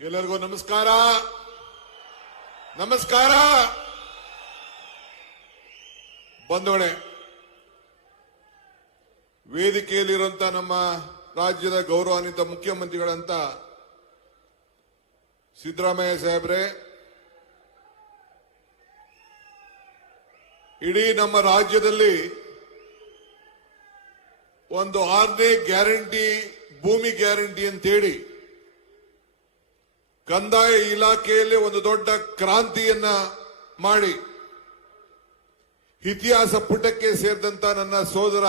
ಎಲ್ಲರಿಗೂ ನಮಸ್ಕಾರ. ನಮಸ್ಕಾರ ಬಂಧುಗಳೇ, ವೇದಿಕೆಯಲ್ಲಿರುವಂತ ನಮ್ಮ ರಾಜ್ಯದ ಗೌರವಾನ್ವಿತ ಮುಖ್ಯಮಂತ್ರಿಗಳಂತ ಸಿದ್ದರಾಮಯ್ಯ ಸಾಹೇಬ್ರೆ, ಇಡೀ ನಮ್ಮ ರಾಜ್ಯದಲ್ಲಿ ಒಂದು 6ನೇ ಗ್ಯಾರಂಟಿ ಭೂಮಿ ಗ್ಯಾರಂಟಿ ಅಂತೇಳಿ ಕಂದಾಯ ಇಲಾಖೆಯಲ್ಲಿ ಒಂದು ದೊಡ್ಡ ಕ್ರಾಂತಿಯನ್ನ ಮಾಡಿ ಇತಿಹಾಸ ಪುಟಕ್ಕೆ ಸೇರಿದಂತ ನನ್ನ ಸೋದರ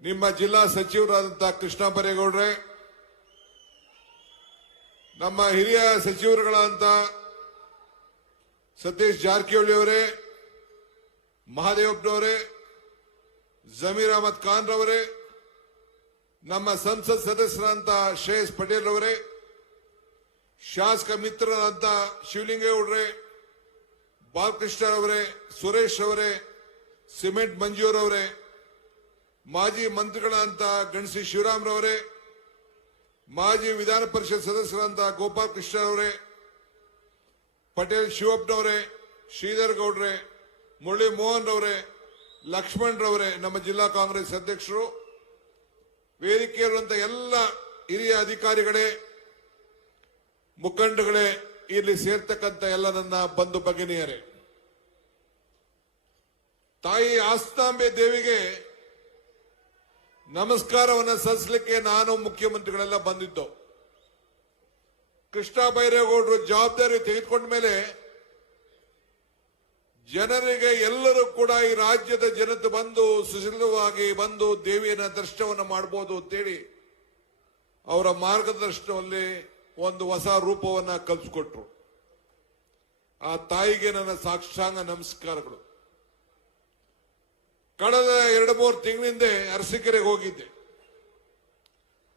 ನಿಮ್ಮ ಜಿಲ್ಲಾ ಸಚಿವರಾದಂತ ಕೃಷ್ಣ ಬೈರೇಗೌಡ್ರೆ, ನಮ್ಮ ಹಿರಿಯ ಸಚಿವರುಗಳಾದಂತ ಸತೀಶ್ ಜಾರಕಿಹೊಳಿ ಅವರೇ, ಮಹಾದೇವಪ್ಪನವರೇ, ಜಮೀರ್ ಅಹಮದ್ ಖಾನ್ ರವರೇ, ನಮ್ಮ ಸಂಸತ್ ಸದಸ್ಯರಾದಂತ ಶ್ರೇಯಸ್ ಪಟೇಲ್ ಅವರೇ, ಶಾಸಕ ಮಿತ್ರರಾದಂತ ಶಿವಲಿಂಗೇಗೌಡ್ರೆ, ಬಾಲಕೃಷ್ಣರವರೇ, ಸುರೇಶ್ ಅವರೇ, ಸಿಮೆಂಟ್ ಮಂಜೂರವರೇ, ಮಾಜಿ ಮಂತ್ರಿಗಳಾದಂತ ಗಣಸಿ ಶಿವರಾಮ್ರವರೇ, ಮಾಜಿ ವಿಧಾನ ಪರಿಷತ್ ಸದಸ್ಯರಾದಂತ ಗೋಪಾಲ್ ಕೃಷ್ಣರವರೇ, ಪಟೇಲ್ ಶಿವಪ್ಪನವರೇ, ಶ್ರೀಧರ್ ಗೌಡ್ರೆ, ಮುರಳಿ ಮೋಹನ್ ರವರೇ, ಲಕ್ಷ್ಮಣ್ ರವರೇ, ನಮ್ಮ ಜಿಲ್ಲಾ ಕಾಂಗ್ರೆಸ್ ಅಧ್ಯಕ್ಷರು, ವೇದಿಕೆಯಲ್ಲಿರುವಂತಹ ಎಲ್ಲ ಹಿರಿಯ ಅಧಿಕಾರಿಗಳೇ, ಮುಖಂಡಗಳೇ, ಇಲ್ಲಿ ಸೇರ್ತಕ್ಕಂಥ ಎಲ್ಲ ನನ್ನ ಬಂಧು ಭಗಿನಿಯರೇ, ತಾಯಿ ಆಸ್ತಾಂಬೆ ದೇವಿಗೆ ನಮಸ್ಕಾರವನ್ನು ಸಲ್ಲಿಸಲಿಕ್ಕೆ ನಾನು ಮುಖ್ಯಮಂತ್ರಿಗಳೆಲ್ಲ ಬಂದಿದ್ದು. ಕೃಷ್ಣ ಬೈರೇಗೌಡರು ಜವಾಬ್ದಾರಿ ತೆಗೆದುಕೊಂಡ ಮೇಲೆ ಜನರಿಗೆ ಎಲ್ಲರೂ ಕೂಡ ಈ ರಾಜ್ಯದ ಜನತೆ ಬಂದು ಸುಶೀಲವಾಗಿ ಬಂದು ದೇವಿಯನ್ನ ದರ್ಶನವನ್ನು ಮಾಡಬಹುದು ಅಂತೇಳಿ ಅವರ ಮಾರ್ಗದರ್ಶನದಲ್ಲಿ ಒಂದು ಹೊಸ ರೂಪವನ್ನ ಕಲ್ಪಿಸಿಕೊಟ್ರು. ಆ ತಾಯಿಗೆ ನನ್ನ ಸಾಷ್ಟಾಂಗ ನಮಸ್ಕಾರಗಳು. ಕಳೆದ 2-3 ತಿಂಗಳಿಂದ ಅರಸೀಕೆರೆಗೆ ಹೋಗಿದ್ದೆ.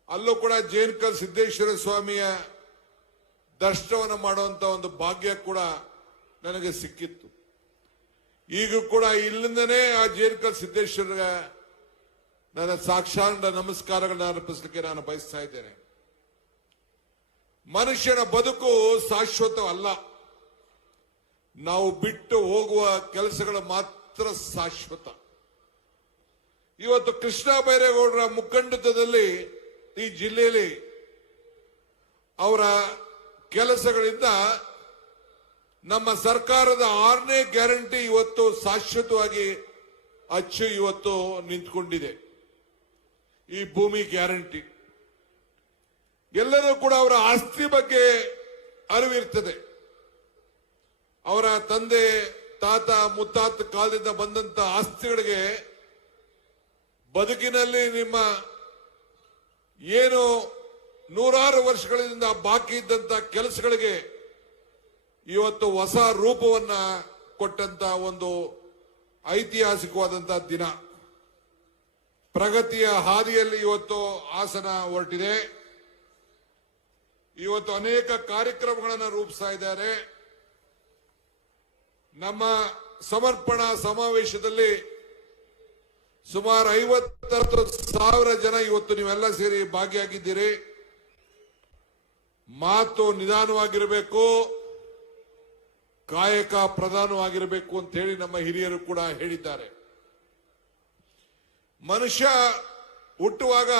ಅಲ್ಲೂ ಕೂಡ ಜೇನ್ಕಲ್ ಸಿದ್ದೇಶ್ವರ ಸ್ವಾಮಿಯ ದರ್ಶನವನ್ನು ಮಾಡುವಂತ ಒಂದು ಭಾಗ್ಯ ಕೂಡ ನನಗೆ ಸಿಕ್ಕಿತ್ತು. ಈಗ ಕೂಡ ಇಲ್ಲಿಂದನೇ ಆ ಜೇನ್ಕಲ್ ಸಿದ್ದೇಶ್ವರ ನನ್ನ ಸಾಕ್ಷಾಂಗ ನಮಸ್ಕಾರಗಳನ್ನ ಅರ್ಪಿಸಲಿಕ್ಕೆ ನಾನು ಬಯಸ್ತಾ ಇದ್ದೇನೆ. ಮನುಷ್ಯನ ಬದುಕು ಶಾಶ್ವತವಲ್ಲ, ನಾವು ಬಿಟ್ಟು ಹೋಗುವ ಕೆಲಸಗಳು ಮಾತ್ರ ಶಾಶ್ವತ. ಇವತ್ತು ಕೃಷ್ಣ ಬೈರೇಗೌಡರ ಮುಖಂಡತ್ವದಲ್ಲಿ ಈ ಜಿಲ್ಲೆಯಲ್ಲಿ ಅವರ ಕೆಲಸಗಳಿಂದ ನಮ್ಮ ಸರ್ಕಾರದ 6ನೇ ಗ್ಯಾರಂಟಿ ಇವತ್ತು ಶಾಶ್ವತವಾಗಿ ಅಚ್ಚು ಇವತ್ತು ನಿಂತ್ಕೊಂಡಿದೆ. ಈ ಭೂಮಿ ಗ್ಯಾರಂಟಿ ಎಲ್ಲರೂ ಕೂಡ ಅವರ ಆಸ್ತಿ ಬಗ್ಗೆ ಅರಿವಿರ್ತದೆ. ಅವರ ತಂದೆ ತಾತ ಮುತ್ತಾತ ಕಾಲದಿಂದ ಬಂದಂತ ಆಸ್ತಿಗಳಿಗೆ ಬದುಕಿನಲ್ಲಿ ನಿಮ್ಮ ಏನು 100 ವರ್ಷಗಳಿಂದ ಬಾಕಿ ಇದ್ದಂತ ಕೆಲಸಗಳಿಗೆ ಇವತ್ತು ಹೊಸ ರೂಪವನ್ನ ಕೊಟ್ಟಂತ ಒಂದು ಐತಿಹಾಸಿಕವಾದಂತಹ ದಿನ. ಪ್ರಗತಿಯ ಹಾದಿಯಲ್ಲಿ ಇವತ್ತು ಹಾಸನ ಹೊರಟಿದೆ. ಇವತ್ತು ಅನೇಕ ಕಾರ್ಯಕ್ರಮಗಳನ್ನು ರೂಪಿಸ್ತಾ ಇದ್ದಾರೆ. ನಮ್ಮ ಸಮರ್ಪಣಾ ಸಮಾವೇಶದಲ್ಲಿ ಸುಮಾರು 50,000 ಜನ ಇವತ್ತು ನೀವೆಲ್ಲ ಸೇರಿ ಭಾಗಿಯಾಗಿದ್ದೀರಿ. ಮಾತು ನಿಧಾನವಾಗಿರಬೇಕು, ಕಾಯಕ ಪ್ರಧಾನವಾಗಿರಬೇಕು ಅಂತ ಹೇಳಿ ನಮ್ಮ ಹಿರಿಯರು ಕೂಡ ಹೇಳಿದ್ದಾರೆ. ಮನುಷ್ಯ ಹುಟ್ಟುವಾಗ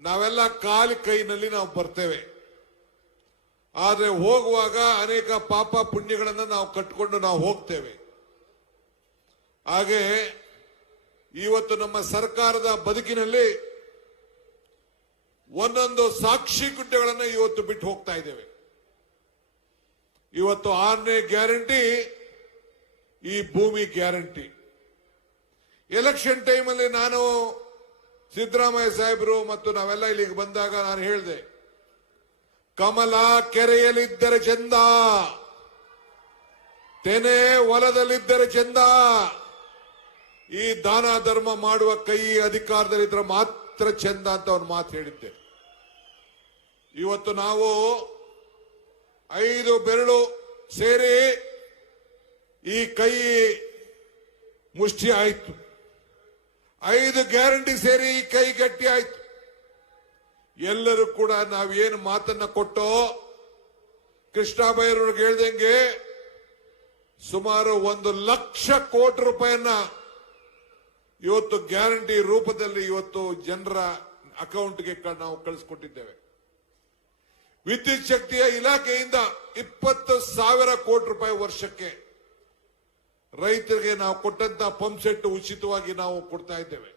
ನಾವೆಲ್ಲ ಕಾಲಿ ಕೈನಲ್ಲಿ ನಾವು ಬರ್ತೇವೆ. ಆದ್ರೆ ಹೋಗುವಾಗ ಅನೇಕ ಪಾಪ ಪುಣ್ಯಗಳನ್ನು ನಾವು ಕಟ್ಟಿಕೊಂಡು ನಾವು ಹೋಗ್ತೇವೆ. ಹಾಗೆ ಇವತ್ತು ನಮ್ಮ ಸರ್ಕಾರದ ಬದುಕಿನಲ್ಲಿ ಒಂದೊಂದು ಸಾಕ್ಷಿ ಗುಡ್ಡೆಗಳನ್ನು ಇವತ್ತು ಬಿಟ್ಟು ಹೋಗ್ತಾ ಇದ್ದೇವೆ. ಇವತ್ತು 6ನೇ ಗ್ಯಾರಂಟಿ ಈ ಭೂಮಿ ಗ್ಯಾರಂಟಿ. ಎಲೆಕ್ಷನ್ ಟೈಮಲ್ಲಿ ನಾನು ಸಿದ್ದರಾಮಯ್ಯ ಸಾಹೇಬರು ಮತ್ತು ನಾವೆಲ್ಲ ಇಲ್ಲಿಗೆ ಬಂದಾಗ ನಾನು ಹೇಳಿದೆ, ಕಮಲ ಕೆರೆಯಲ್ಲಿದ್ದರೆ ಚಂದ, ತೆನೆ ಹೊಲದಲ್ಲಿದ್ದರೆ ಚಂದ, ಈ ದಾನ ಧರ್ಮ ಮಾಡುವ ಕೈ ಅಧಿಕಾರದಲ್ಲಿದ್ದರೆ ಮಾತ್ರ ಚಂದ ಅಂತ ಒಂದು ಮಾತು ಹೇಳಿದ್ದೆ. ಇವತ್ತು ನಾವು 5 ಬೆರಳು ಸೇರಿ ಈ ಕೈ ಮುಷ್ಟಿ ಆಯ್ತು. 5 ಗ್ಯಾರಂಟಿ ಸೇರಿ ಈ ಕೈ ಗಟ್ಟಿ ಆಯ್ತು. ಎಲ್ಲರೂ ಕೂಡ ನಾವೇನು ಮಾತನ್ನ ಕೊಟ್ಟೋ ಕೃಷ್ಣ ಬೈರವ್ರಿಗೆ ಹೇಳ್ದಂಗೆ ಸುಮಾರು 1,00,000 ಕೋಟಿ ರೂಪಾಯಿಯನ್ನ ಇವತ್ತು ಗ್ಯಾರಂಟಿ ರೂಪದಲ್ಲಿ ಇವತ್ತು ಜನರ ಅಕೌಂಟ್ಗೆ ನಾವು ಕಳಿಸ್ಕೊಟ್ಟಿದ್ದೇವೆ. ವಿದ್ಯುತ್ ಶಕ್ತಿಯ ಇಲಾಖೆಯಿಂದ 20,000 ಕೋಟಿ ರೂಪಾಯಿ ವರ್ಷಕ್ಕೆ ರೈತರಿಗೆ ನಾವು ಕೊಟ್ಟಂತ ಪಂಪ್ ಸೆಟ್ ಉಚಿತವಾಗಿ ನಾವು ಕೊಡ್ತಾ ಇದ್ದೇವೆ.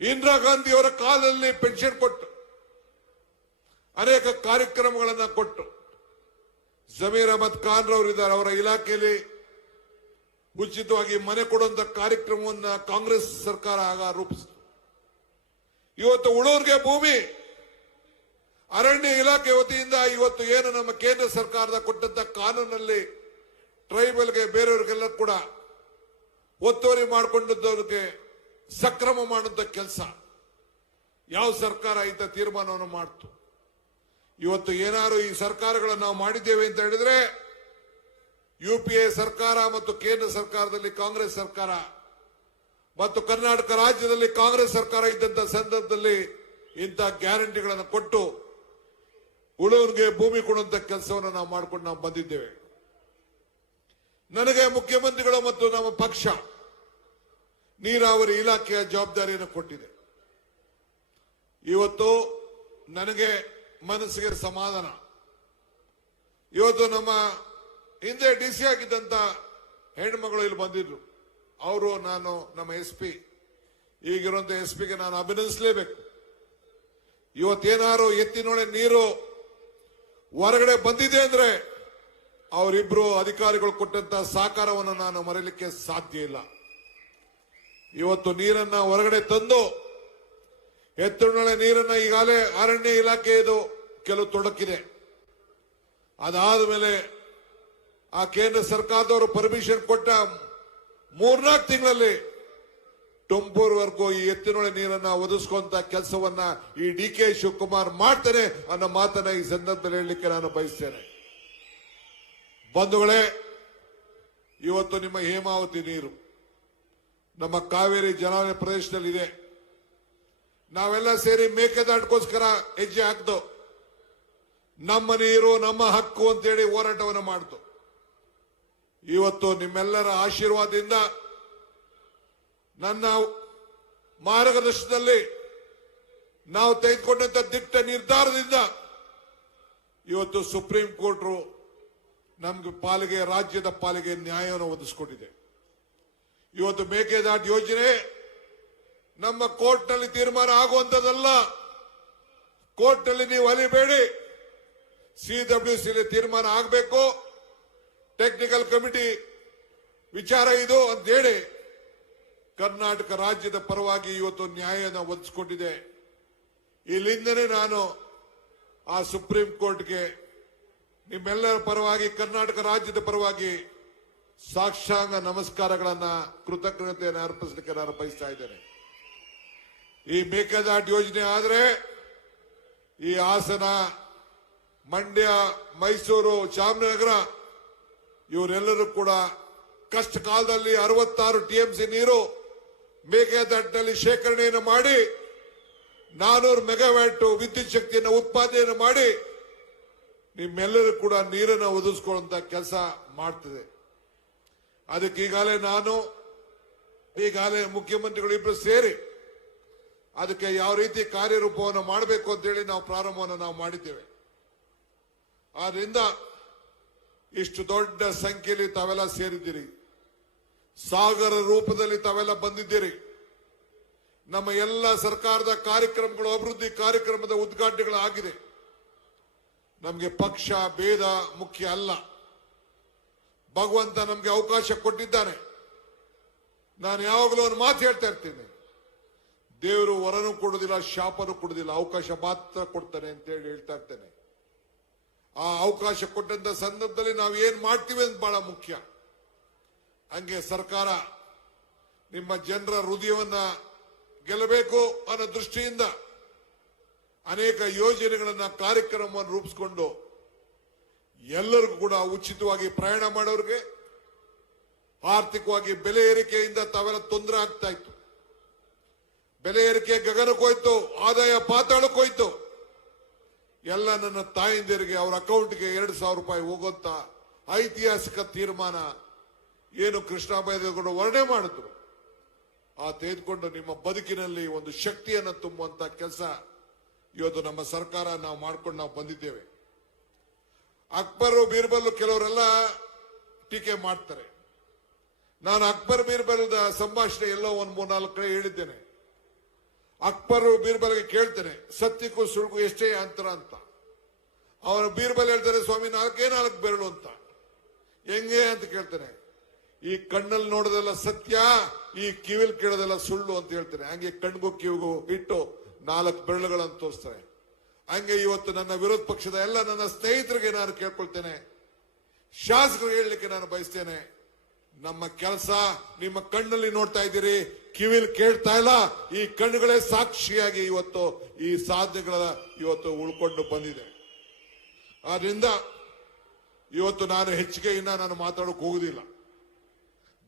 ಇಂದಿರಾ ಗಾಂಧಿ ಅವರ ಕಾಲದಲ್ಲಿ ಪೆನ್ಷನ್ ಕೊಟ್ಟು ಅನೇಕ ಕಾರ್ಯಕ್ರಮಗಳನ್ನು ಕೊಟ್ಟು ಜಮೀರ್ ಅಹಮದ್ ಖಾನ್ ರವರಿದ್ದಾರೆ, ಅವರ ಇಲಾಖೆಯಲ್ಲಿ ಉಚಿತವಾಗಿ ಮನೆ ಕೊಡುವಂತ ಕಾರ್ಯಕ್ರಮವನ್ನು ಕಾಂಗ್ರೆಸ್ ಸರ್ಕಾರ ಆಗ ರೂಪಿಸಿತು. ಇವತ್ತು ಉಳೂರಿಗೆ ಭೂಮಿ ಅರಣ್ಯ ಇಲಾಖೆ ವತಿಯಿಂದ ಇವತ್ತು ಏನು ನಮ್ಮ ಕೇಂದ್ರ ಸರ್ಕಾರದ ಕೊಟ್ಟಂತ ಕಾನೂನಲ್ಲಿ ಟ್ರೈಬಲ್ಗೆ ಬೇರೆಯವರಿಗೆಲ್ಲ ಕೂಡ ಒತ್ತುವರಿ ಮಾಡಿಕೊಂಡವ್ರಿಗೆ ಸಕ್ರಮ ಮಾಡುವಂತ ಕೆಲಸ ಯಾವ ಸರ್ಕಾರ ಇಂಥ ತೀರ್ಮಾನವನ್ನು ಮಾಡ್ತು. ಇವತ್ತು ಏನಾದ್ರು ಈ ಸರ್ಕಾರಗಳನ್ನು ನಾವು ಮಾಡಿದ್ದೇವೆ ಅಂತ ಹೇಳಿದ್ರೆ UPA ಸರ್ಕಾರ ಮತ್ತು ಕೇಂದ್ರ ಸರ್ಕಾರದಲ್ಲಿ ಕಾಂಗ್ರೆಸ್ ಸರ್ಕಾರ ಮತ್ತು ಕರ್ನಾಟಕ ರಾಜ್ಯದಲ್ಲಿ ಕಾಂಗ್ರೆಸ್ ಸರ್ಕಾರ ಇದ್ದಂತ ಸಂದರ್ಭದಲ್ಲಿ ಇಂಥ ಗ್ಯಾರಂಟಿಗಳನ್ನು ಕೊಟ್ಟು ಉಳುವರಿಗೆ ಭೂಮಿ ಕೊಡುವಂತ ಕೆಲಸವನ್ನು ನಾವು ಮಾಡ್ಕೊಂಡು ನಾವು ಬಂದಿದ್ದೇವೆ. ನನಗೆ ಮುಖ್ಯಮಂತ್ರಿಗಳು ಮತ್ತು ನಮ್ಮ ಪಕ್ಷ ನೀರಾವರಿ ಇಲಾಖೆಯ ಜವಾಬ್ದಾರಿಯನ್ನು ಕೊಟ್ಟಿದೆ. ಇವತ್ತು ನನಗೆ ಮನಸ್ಸಿಗೆ ಸಮಾಧಾನ. ಇವತ್ತು ನಮ್ಮ ಹಿಂದೆ DC ಆಗಿದ್ದಂತ ಹೆಣ್ಮಗಳು ಇಲ್ಲಿ ಬಂದಿದ್ರು. ಅವರು ನಾನು ನಮ್ಮ SP ಈಗಿರುವಂತ SPಗೆ ನಾನು ಅಭಿನಂದಿಸಲೇಬೇಕು. ಇವತ್ತೇನಾರು ಎತ್ತಿನೊಳೆ ನೀರು ಹೊರಗಡೆ ಬಂದಿದೆ ಅಂದ್ರೆ ಅವರಿಬ್ರು ಅಧಿಕಾರಿಗಳು ಕೊಟ್ಟಂತ ಸಹಕಾರವನ್ನು ನಾನು ಮರೆಯಲಿಕ್ಕೆ ಸಾಧ್ಯ ಇಲ್ಲ. ಇವತ್ತು ನೀರನ್ನ ಹೊರಗಡೆ ತಂದು ಎತ್ತಿನೊಳೆ ನೀರನ್ನ ಈಗಾಗಲೇ ಅರಣ್ಯ ಇಲಾಖೆಯದು ಕೆಲವು ತೊಡಕಿದೆ. ಅದಾದ ಮೇಲೆ ಆ ಕೇಂದ್ರ ಸರ್ಕಾರದವರು ಪರ್ಮಿಷನ್ ಕೊಟ್ಟ 3-4 ತಿಂಗಳಲ್ಲಿ ತುಮಕೂರುವರೆಗೂ ಈ ಎತ್ತಿನೊಳೆ ನೀರನ್ನ ಒದಗಿಸುವಂತ ಕೆಲಸವನ್ನ ಈ DK ಶಿವಕುಮಾರ್ ಮಾಡ್ತಾರೆ ಅನ್ನೋ ಮಾತನ್ನ ಈ ಸಂದರ್ಭದಲ್ಲಿ ಹೇಳಲಿಕ್ಕೆ ನಾನು ಬಯಸ್ತೇನೆ. ಬಂಧುಗಳೇ, ಇವತ್ತು ನಿಮ್ಮ ಹೇಮಾವತಿ ನೀರು ನಮ್ಮ ಕಾವೇರಿ ಜಲಾನಯ ಪ್ರದೇಶದಲ್ಲಿದೆ. ನಾವೆಲ್ಲ ಸೇರಿ ಮೇಕೆದಾಟುಗೋಸ್ಕರ ಹೆಜ್ಜೆ ಹಾಕ್ದು, ನಮ್ಮ ನೀರು ನಮ್ಮ ಹಕ್ಕು ಅಂತೇಳಿ ಹೋರಾಟವನ್ನು ಮಾಡ್ತು. ಇವತ್ತು ನಿಮ್ಮೆಲ್ಲರ ಆಶೀರ್ವಾದದಿಂದ ನನ್ನ ಮಾರ್ಗದರ್ಶನದಲ್ಲಿ ನಾವು ತೆಗೆದುಕೊಂಡಂತ ದಿಟ್ಟ ನಿರ್ಧಾರದಿಂದ ಇವತ್ತು ಸುಪ್ರೀಂ ಕೋರ್ಟ್ ನಮ್ಗೆ ಪಾಲಿಗೆ ರಾಜ್ಯದ ಪಾಲಿಗೆ ನ್ಯಾಯವನ್ನು ಒದಗಿಸಿಕೊಟ್ಟಿದೆ. ಇವತ್ತು ಮೇಕೆದಾಟು ಯೋಜನೆ ನಮ್ಮ ಕೋರ್ಟ್ನಲ್ಲಿ ತೀರ್ಮಾನ ಆಗುವಂತದಲ್ಲ. ಕೋರ್ಟ್ನಲ್ಲಿ ನೀವು ಅಲಿಬೇಡಿ, CWC ತೀರ್ಮಾನ ಆಗಬೇಕು. ಟೆಕ್ನಿಕಲ್ ಕಮಿಟಿ ವಿಚಾರ ಇದು ಅಂತ ಹೇಳಿ ಕರ್ನಾಟಕ ರಾಜ್ಯದ ಪರವಾಗಿ ಇವತ್ತು ನ್ಯಾಯನ ಒದಗಿಸಿಕೊಂಡಿದೆ. ಇಲ್ಲಿಂದನೇ ನಾನು ಆ ಸುಪ್ರೀಂ ಕೋರ್ಟ್ಗೆ ನಿಮ್ಮೆಲ್ಲರ ಪರವಾಗಿ ಕರ್ನಾಟಕ ರಾಜ್ಯದ ಪರವಾಗಿ ಸಾಷ್ಟಾಂಗ ನಮಸ್ಕಾರಗಳನ್ನ ಕೃತಜ್ಞತೆಯನ್ನು ಅರ್ಪಿಸಲಿಕ್ಕೆ ನಾನು ಬಯಸ್ತಾ ಇದ್ದೇನೆ. ಈ ಮೇಕೆದಾಟು ಯೋಜನೆ ಆದ್ರೆ ಈ ಹಾಸನ, ಮಂಡ್ಯ, ಮೈಸೂರು, ಚಾಮರಾಜನಗರ ಇವರೆಲ್ಲರೂ ಕೂಡ ಕಷ್ಟ ಕಾಲದಲ್ಲಿ 66 TMC ನೀರು ಮೇಕೆದಾಟಿನಲ್ಲಿ ಶೇಖರಣೆಯನ್ನು ಮಾಡಿ 400 ಮೆಗಾವ್ಯಾಟ್ ವಿದ್ಯುತ್ ಶಕ್ತಿಯನ್ನು ಉತ್ಪಾದನೆಯನ್ನು ಮಾಡಿ ನಿಮ್ಮೆಲ್ಲರೂ ಕೂಡ ನೀರನ್ನು ಒದಗಿಸಿಕೊಳ್ಳುವಂತ ಕೆಲಸ ಮಾಡ್ತದೆ. ಅದಕ್ಕೆ ಈಗಾಗಲೇ ಮುಖ್ಯಮಂತ್ರಿಗಳು ಇಬ್ಬರು ಸೇರಿ ಅದಕ್ಕೆ ಯಾವ ರೀತಿ ಕಾರ್ಯರೂಪವನ್ನು ಮಾಡಬೇಕು ಅಂತೇಳಿ ನಾವು ಪ್ರಾರಂಭವನ್ನು ನಾವು ಮಾಡಿದ್ದೇವೆ. ಆದ್ರಿಂದ ಇಷ್ಟು ದೊಡ್ಡ ಸಂಖ್ಯೆಯಲ್ಲಿ ತಾವೆಲ್ಲ ಸೇರಿದ್ದೀರಿ, ಸಾಗರ ರೂಪದಲ್ಲಿ ತಾವೆಲ್ಲ ಬಂದಿದ್ದೀರಿ. ನಮ್ಮ ಎಲ್ಲ ಸರ್ಕಾರದ ಕಾರ್ಯಕ್ರಮಗಳು, ಅಭಿವೃದ್ಧಿ ಕಾರ್ಯಕ್ರಮದ ಉದ್ಘಾಟನೆಗಳಾಗಿದೆ. ನಮಗೆ ಪಕ್ಷ ಭೇದ ಮುಖ್ಯ ಅಲ್ಲ. ಭಗವಂತ ನಮಗೆ ಅವಕಾಶ ಕೊಟ್ಟಿದ್ದಾನೆ. ನಾನು ಯಾವಾಗಲೂ ಒಂದು ಮಾತು ಹೇಳ್ತಾ ಇರ್ತೀನಿ, ದೇವರು ವರನೂ ಕೊಡುವುದಿಲ್ಲ, ಶಾಪನೂ ಕೊಡುವುದಿಲ್ಲ, ಅವಕಾಶ ಮಾತ್ರ ಕೊಡ್ತಾನೆ ಅಂತ ಹೇಳಿ ಹೇಳ್ತಾ ಇರ್ತೇನೆ. ಆ ಅವಕಾಶ ಕೊಟ್ಟಂತ ಸಂದರ್ಭದಲ್ಲಿ ನಾವು ಏನ್ ಮಾಡ್ತೀವಿ ಅಂತ ಬಹಳ ಮುಖ್ಯ. ಹಂಗೆ ಸರ್ಕಾರ ನಿಮ್ಮ ಜನರ ಹೃದಯವನ್ನ ಗೆಲ್ಲಬೇಕು ಅನ್ನೋ ದೃಷ್ಟಿಯಿಂದ ಅನೇಕ ಯೋಜನೆಗಳನ್ನ, ಕಾರ್ಯಕ್ರಮವನ್ನು ರೂಪಿಸಿಕೊಂಡು ಎಲ್ಲರಿಗೂ ಕೂಡ ಉಚಿತವಾಗಿ ಪ್ರಯಾಣ ಮಾಡೋರಿಗೆ ಆರ್ಥಿಕವಾಗಿ ಬೆಲೆ ಏರಿಕೆಯಿಂದ ತಾವೆಲ್ಲ ತೊಂದರೆ ಆಗ್ತಾ ಇತ್ತು. ಬೆಲೆ ಏರಿಕೆ ಗಗನಕ್ಕೋಯ್ತು, ಆದಾಯ ಪಾತಾಳಕ್ಕೋಯ್ತು. ಎಲ್ಲ ನನ್ನ ತಾಯಿಂದಿರಿಗೆ ಅವರ ಅಕೌಂಟ್ಗೆ 2,000 ರೂಪಾಯಿ ಹೋಗುವಂತ ಐತಿಹಾಸಿಕ ತೀರ್ಮಾನ ಏನು ಕೃಷ್ಣ ಬೈರೇಗೌಡರು ವರ್ಣನೆ ಮಾಡಿದ್ರು, ಆ ತೆಗೆದುಕೊಂಡು ನಿಮ್ಮ ಬದುಕಿನಲ್ಲಿ ಒಂದು ಶಕ್ತಿಯನ್ನು ತುಂಬುವಂತ ಕೆಲಸ ಇವತ್ತು ನಮ್ಮ ಸರ್ಕಾರ ನಾವು ಮಾಡ್ಕೊಂಡು ನಾವು ಬಂದಿದ್ದೇವೆ. ಅಕ್ಬರ್ ಬೀರ್ಬಲ್ ಕೆಲವರೆಲ್ಲ ಟೀಕೆ ಮಾಡ್ತಾರೆ. ನಾನು ಅಕ್ಬರ್ ಬೀರ್ಬಲ್ದ ಸಂಭಾಷಣೆ ಎಲ್ಲೋ ಒಂದು 3-4 ಕಡೆ ಹೇಳಿದ್ದೇನೆ. ಅಕ್ಬರ್ ಬೀರ್ಬಲ್ಗೆ ಕೇಳ್ತೇನೆ, ಸತ್ಯಕ್ಕೂ ಸುಳ್ಗೂ ಎಷ್ಟೇ ಅಂತರ ಅಂತ. ಅವನು ಬೀರ್ಬಲ್ ಹೇಳ್ತಾರೆ, ಸ್ವಾಮಿ 4 ಬೆರಳು ಅಂತ. ಹೆಂಗೆ ಅಂತ ಕೇಳ್ತೇನೆ. ಈ ಕಣ್ಣಲ್ಲಿ ನೋಡೋದೆಲ್ಲ ಸತ್ಯ, ಈ ಕಿವಿಲ್ ಕೇಳೋದೆಲ್ಲ ಸುಳ್ಳು ಅಂತ ಹೇಳ್ತೇನೆ. ಹಂಗೆ ಕಣ್ಗೂ ಕಿವಿಗೂ ಇಟ್ಟು 4 ಬೆರಳುಗಳನ್ನು ತೋರಿಸ್ತಾರೆ. ಹಂಗೆ ಇವತ್ತು ನನ್ನ ವಿರೋಧ ಪಕ್ಷದ ಎಲ್ಲ ನನ್ನ ಸ್ನೇಹಿತರಿಗೆ ನಾನು ಕೇಳ್ಕೊಳ್ತೇನೆ, ಶಾಸಕರು ಹೇಳಲಿಕ್ಕೆ ನಾನು ಬಯಸ್ತೇನೆ, ನಮ್ಮ ಕೆಲಸ ನಿಮ್ಮ ಕಣ್ಣಲ್ಲಿ ನೋಡ್ತಾ ಇದ್ದೀರಿ, ಕಿವಿಲ್ ಕೇಳ್ತಾ ಇಲ್ಲ. ಈ ಕಣ್ಣುಗಳೇ ಸಾಕ್ಷಿಯಾಗಿ ಇವತ್ತು ಈ ಸಾಧನೆಗಳ ಇವತ್ತು ಉಳ್ಕೊಂಡು ಬಂದಿದೆ. ಆದ್ರಿಂದ ಇವತ್ತು ನಾನು ಹೆಚ್ಚಿಗೆ ನಾನು ಮಾತಾಡೋಕೆ ಹೋಗುದಿಲ್ಲ.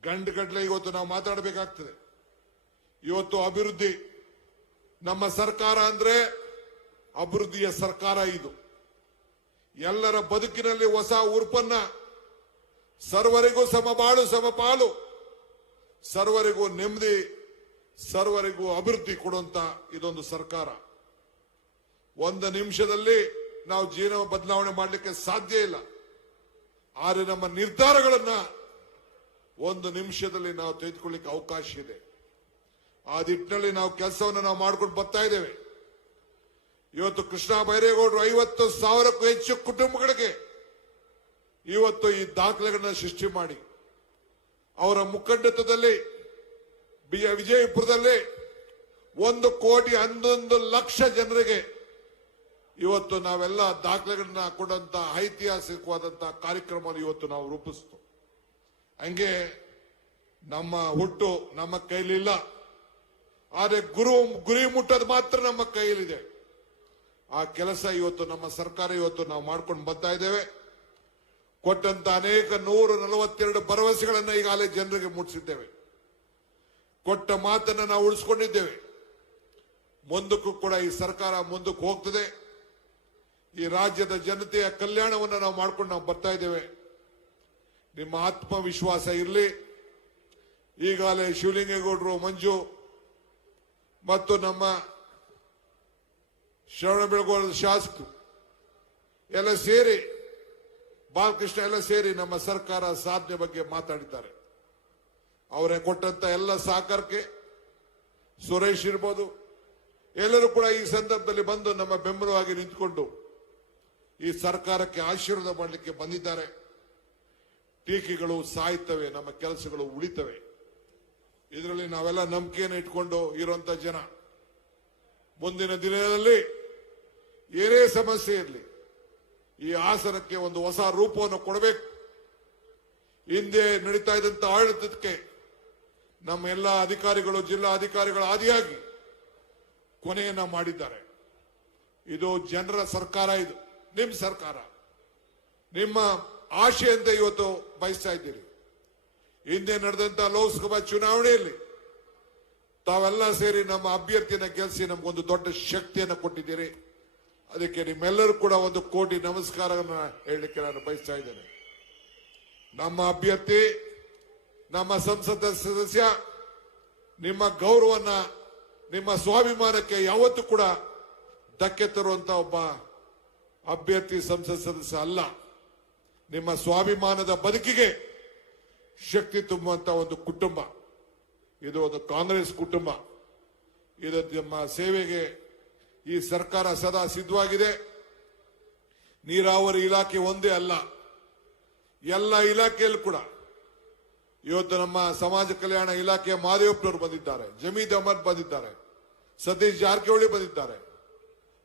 ಗಂಟೆ ಇವತ್ತು ನಾವು ಮಾತಾಡಬೇಕಾಗ್ತದೆ. ಇವತ್ತು ಅಭಿವೃದ್ಧಿ, ನಮ್ಮ ಸರ್ಕಾರ ಅಂದ್ರೆ ಅಭಿವೃದ್ಧಿಯ ಸರ್ಕಾರ. ಇದು ಎಲ್ಲರ ಬದುಕಿನಲ್ಲಿ ಹೊಸ ಉರುಪನ್ನ, ಸರ್ವರಿಗೂ ಸಮಬಾಳು ಸಮಪಾಲು, ಸರ್ವರಿಗೂ ನೆಮ್ಮದಿ, ಸರ್ವರಿಗೂ ಅಭಿವೃದ್ಧಿ ಕೊಡುವಂತ ಇದೊಂದು ಸರ್ಕಾರ. 1 ನಿಮಿಷದಲ್ಲಿ ನಾವು ಜೀವನ ಬದಲಾವಣೆ ಮಾಡಲಿಕ್ಕೆ ಸಾಧ್ಯ ಇಲ್ಲ. ಆದರೆ ನಮ್ಮ ನಿರ್ಧಾರಗಳನ್ನ 1 ನಿಮಿಷದಲ್ಲಿ ನಾವು ತೆಗೆದುಕೊಳ್ಳಿಕ್ಕೆ ಅವಕಾಶ ಇದೆ. ಆ ನಿಟ್ಟಿನಲ್ಲಿ ನಾವು ಕೆಲಸವನ್ನು ನಾವು ಮಾಡ್ಕೊಂಡು ಬರ್ತಾ ಇದ್ದೇವೆ. ಇವತ್ತು ಕೃಷ್ಣ ಬೈರೇಗೌಡರು 50,000ಕ್ಕೂ ಹೆಚ್ಚು ಕುಟುಂಬಗಳಿಗೆ ಇವತ್ತು ಈ ದಾಖಲೆಗಳನ್ನ ಸೃಷ್ಟಿ ಮಾಡಿ, ಅವರ ಮುಖಂಡತ್ವದಲ್ಲಿ ವಿಜಯಪುರದಲ್ಲಿ 1,11,00,000 ಜನರಿಗೆ ಇವತ್ತು ನಾವೆಲ್ಲ ದಾಖಲೆಗಳನ್ನ ಕೊಡುವಂತ ಐತಿಹಾಸಿಕವಾದಂತಹ ಕಾರ್ಯಕ್ರಮ ಇವತ್ತು ನಾವು ರೂಪಿಸ್ತು. ಹಂಗೆ ನಮ್ಮ ಹುಟ್ಟು ನಮ್ಮ ಕೈಲಿಲ್ಲ, ಆದರೆ ಗುರಿ ಮುಟ್ಟೋದು ಮಾತ್ರ ನಮ್ಮ ಕೈಯಲ್ಲಿದೆ. ಆ ಕೆಲಸ ಇವತ್ತು ನಮ್ಮ ಸರ್ಕಾರ ಇವತ್ತು ನಾವು ಮಾಡ್ಕೊಂಡು ಬರ್ತಾ ಇದ್ದೇವೆ. ಕೊಟ್ಟಂತ ಅನೇಕ 142 ಭರವಸೆಗಳನ್ನು ಈಗಾಗಲೇ ಜನರಿಗೆ ಮುಟ್ಟಿಸಿದ್ದೇವೆ. ಕೊಟ್ಟ ಮಾತನ್ನ ನಾವು ಉಳಿಸ್ಕೊಂಡಿದ್ದೇವೆ. ಮುಂದಕ್ಕೂ ಕೂಡ ಈ ಸರ್ಕಾರ ಮುಂದಕ್ಕೆ ಹೋಗ್ತದೆ. ಈ ರಾಜ್ಯದ ಜನತೆಯ ಕಲ್ಯಾಣವನ್ನು ನಾವು ಮಾಡ್ಕೊಂಡು ನಾವು ಬರ್ತಾ ಇದ್ದೇವೆ. ನಿಮ್ಮ ಆತ್ಮವಿಶ್ವಾಸ ಇರಲಿ. ಈಗಾಗಲೇ ಶಿವಲಿಂಗೇಗೌಡರು, ಮಂಜು ಮತ್ತು ನಮ್ಮ ಶ್ರವಣಬೆಳಗೊಳದ ಶಾಸಕರು ಎಲ್ಲ ಸೇರಿ, ಬಾಲಕೃಷ್ಣ ಎಲ್ಲ ಸೇರಿ ನಮ್ಮ ಸರ್ಕಾರ ಸಾಧನೆ ಬಗ್ಗೆ ಮಾತಾಡಿದ್ದಾರೆ. ಅವರೇ ಕೊಟ್ಟಂತ ಎಲ್ಲ ಸಹಕಾರಕ್ಕೆ ಸುರೇಶ್ ಇರ್ಬೋದು, ಎಲ್ಲರೂ ಕೂಡ ಈ ಸಂದರ್ಭದಲ್ಲಿ ಬಂದು ನಮ್ಮ ಬೆಂಬಲವಾಗಿ ನಿಂತುಕೊಂಡು ಈ ಸರ್ಕಾರಕ್ಕೆ ಆಶೀರ್ವಾದ ಮಾಡಲಿಕ್ಕೆ ಬಂದಿದ್ದಾರೆ. ಟೀಕೆಗಳು ಸಾಯ್ತವೆ, ನಮ್ಮ ಕೆಲಸಗಳು ಉಳಿತವೆ. ಇದರಲ್ಲಿ ನಾವೆಲ್ಲ ನಂಬಿಕೆಯನ್ನು ಇಟ್ಕೊಂಡು ಇರುವಂತ ಜನ. ಮುಂದಿನ ದಿನದಲ್ಲಿ ಏನೇ ಸಮಸ್ಯೆ ಇರಲಿ, ಈ ಹಾಸನಕ್ಕೆ ಒಂದು ಹೊಸ ರೂಪವನ್ನು ಕೊಡಬೇಕು. ಹಿಂದೆ ನಡೀತಾ ಇದ್ದಂತ ಆಡಳಿತಕ್ಕೆ ನಮ್ಮ ಎಲ್ಲ ಅಧಿಕಾರಿಗಳು, ಜಿಲ್ಲಾ ಅಧಿಕಾರಿಗಳು ಆದಿಯಾಗಿ ಕೊನೆಯನ್ನ ಮಾಡಿದ್ದಾರೆ. ಇದು ಜನರ ಸರ್ಕಾರ, ಇದು ನಿಮ್ಮ ಸರ್ಕಾರ, ನಿಮ್ಮ ಆಶೆಯಂತೆ ಇವತ್ತು ಬಯಸ್ತಾ ಇದ್ದೀರಿ. ಹಿಂದೆ ನಡೆದಂತ ಲೋಕಸಭಾ ಚುನಾವಣೆಯಲ್ಲಿ ತಾವೆಲ್ಲ ಸೇರಿ ನಮ್ಮ ಅಭ್ಯರ್ಥಿಯನ್ನ ಗೆಲ್ಲಿಸಿ ನಮಗೊಂದು ದೊಡ್ಡ ಶಕ್ತಿಯನ್ನು ಕೊಟ್ಟಿದ್ದೀರಿ. ಅದಕ್ಕೆ ನಿಮ್ಮೆಲ್ಲರೂ ಕೂಡ 1 ಕೋಟಿ ನಮಸ್ಕಾರವನ್ನು ಹೇಳಲಿಕ್ಕೆ ನಾನು ಬಯಸ್ತಾ ಇದ್ದೇನೆ. ನಮ್ಮ ಅಭ್ಯರ್ಥಿ, ನಮ್ಮ ಸಂಸದ ಸದಸ್ಯ ನಿಮ್ಮ ಗೌರವನ್ನ, ನಿಮ್ಮ ಸ್ವಾಭಿಮಾನಕ್ಕೆ ಯಾವತ್ತೂ ಕೂಡ ಧಕ್ಕೆ ತರುವಂತ ಒಬ್ಬ ಅಭ್ಯರ್ಥಿ, ಸಂಸತ್ ಸದಸ್ಯ ಅಲ್ಲ. ನಿಮ್ಮ ಸ್ವಾಭಿಮಾನದ ಬದುಕಿಗೆ ಶಕ್ತಿ ತುಂಬುವಂತ ಒಂದು ಕುಟುಂಬ ಇದು. ಒಂದು ಕಾಂಗ್ರೆಸ್ ಕುಟುಂಬ. ಇದು ನಮ್ಮ ಸೇವೆಗೆ ಈ ಸರ್ಕಾರ ಸದಾ ಸಿದ್ಧವಾಗಿದೆ. ನೀರಾವರಿ ಇಲಾಖೆ ಒಂದೇ ಅಲ್ಲ, ಎಲ್ಲ ಇಲಾಖೆಯಲ್ಲೂ ಕೂಡ ಇವತ್ತು ನಮ್ಮ ಸಮಾಜ ಕಲ್ಯಾಣ ಇಲಾಖೆಯ ಮಾದೇವಪ್ಪನವರು ಬಂದಿದ್ದಾರೆ, ಜಮೀದ್ ಅಹಮದ್ ಬಂದಿದ್ದಾರೆ, ಸತೀಶ್ ಜಾರಕಿಹೊಳಿ ಬಂದಿದ್ದಾರೆ.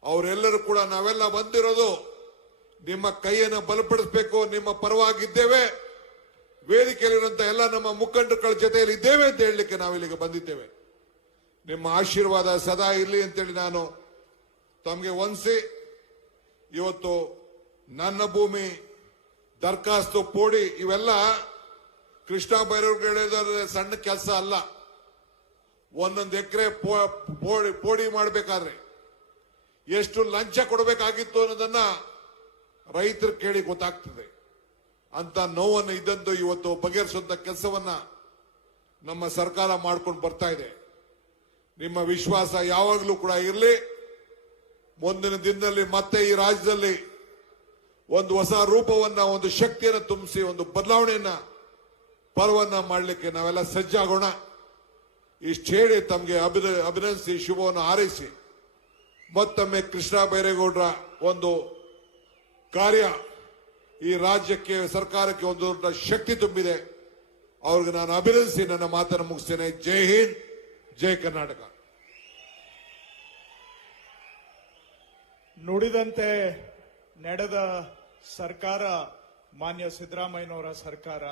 ಅವರೆಲ್ಲರೂ ಕೂಡ ನಾವೆಲ್ಲ ಬಂದಿರೋದು ನಿಮ್ಮ ಕೈಯನ್ನು ಬಲಪಡಿಸಬೇಕು, ನಿಮ್ಮ ಪರವಾಗಿದ್ದೇವೆ, ವೇದಿಕೆಯಲ್ಲಿರುವಂತಹ ಎಲ್ಲ ನಮ್ಮ ಮುಖಂಡರುಗಳ ಜೊತೆಯಲ್ಲಿ ಇದ್ದೇವೆ ಅಂತ ಹೇಳಲಿಕ್ಕೆ ನಾವಿಲ್ಲಿಗೆ ಬಂದಿದ್ದೇವೆ. ನಿಮ್ಮ ಆಶೀರ್ವಾದ ಸದಾ ಇರಲಿ ಅಂತೇಳಿ ನಾನು ತಮಗೆ ವಂದಿಸಿ, ಇವತ್ತು ನನ್ನ ಭೂಮಿ ದರ್ಖಾಸ್ತು ಪೋಡಿ ಇವೆಲ್ಲ ಕೃಷ್ಣ ಬೈರೇಗೌಡರು ಸಣ್ಣ ಕೆಲಸ ಅಲ್ಲ. ಒಂದೊಂದು ಎಕರೆ ಪೋಡಿ ಮಾಡಬೇಕಾದ್ರೆ ಎಷ್ಟು ಲಂಚ ಕೊಡಬೇಕಾಗಿತ್ತು ಅನ್ನೋದನ್ನ ರೈತರು ಕೇಳಿ ಗೊತ್ತಾಗ್ತದೆ. ಅಂತ ನೋವನ್ನು ಇದ್ದಂದು ಇವತ್ತು ಬಗೆಹರಿಸುವಂತ ಕೆಲಸವನ್ನ ನಮ್ಮ ಸರ್ಕಾರ ಮಾಡ್ಕೊಂಡು ಬರ್ತಾ ಇದೆ. ನಿಮ್ಮ ವಿಶ್ವಾಸ ಯಾವಾಗಲೂ ಕೂಡ ಇರಲಿ. ಮುಂದಿನ ದಿನದಲ್ಲಿ ಮತ್ತೆ ಈ ರಾಜ್ಯದಲ್ಲಿ ಒಂದು ಹೊಸ ರೂಪವನ್ನ, ಒಂದು ಶಕ್ತಿಯನ್ನು ತುಂಬಿಸಿ, ಒಂದು ಬದಲಾವಣೆಯನ್ನ ಪರ್ವನ್ನ ಮಾಡಲಿಕ್ಕೆ ನಾವೆಲ್ಲ ಸಜ್ಜಾಗೋಣ. ಇಷ್ಟು ಹೇಳಿ ತಮಗೆ ಅಭಿನಂದಿಸಿ ಶುಭವನ್ನು ಹಾರೈಸಿ ಮತ್ತೊಮ್ಮೆ ಕೃಷ್ಣ ಬೈರೇಗೌಡರ ಒಂದು ಕಾರ್ಯ ಈ ರಾಜ್ಯಕ್ಕೆ, ಸರ್ಕಾರಕ್ಕೆ ಒಂದು ದೊಡ್ಡ ಶಕ್ತಿ ತುಂಬಿದೆ. ಅವ್ರಿಗೆ ನಾನು ಅಭಿನಂದಿಸಿ ನನ್ನ ಮಾತನ್ನು ಮುಗಿಸ್ತೇನೆ. ಜೈ ಹಿಂದ್, ಜೈ ಕರ್ನಾಟಕ. ನುಡಿದಂತೆ ನಡೆದ ಸರ್ಕಾರ, ಮಾನ್ಯ ಸಿದ್ದರಾಮಯ್ಯನವರ ಸರ್ಕಾರ.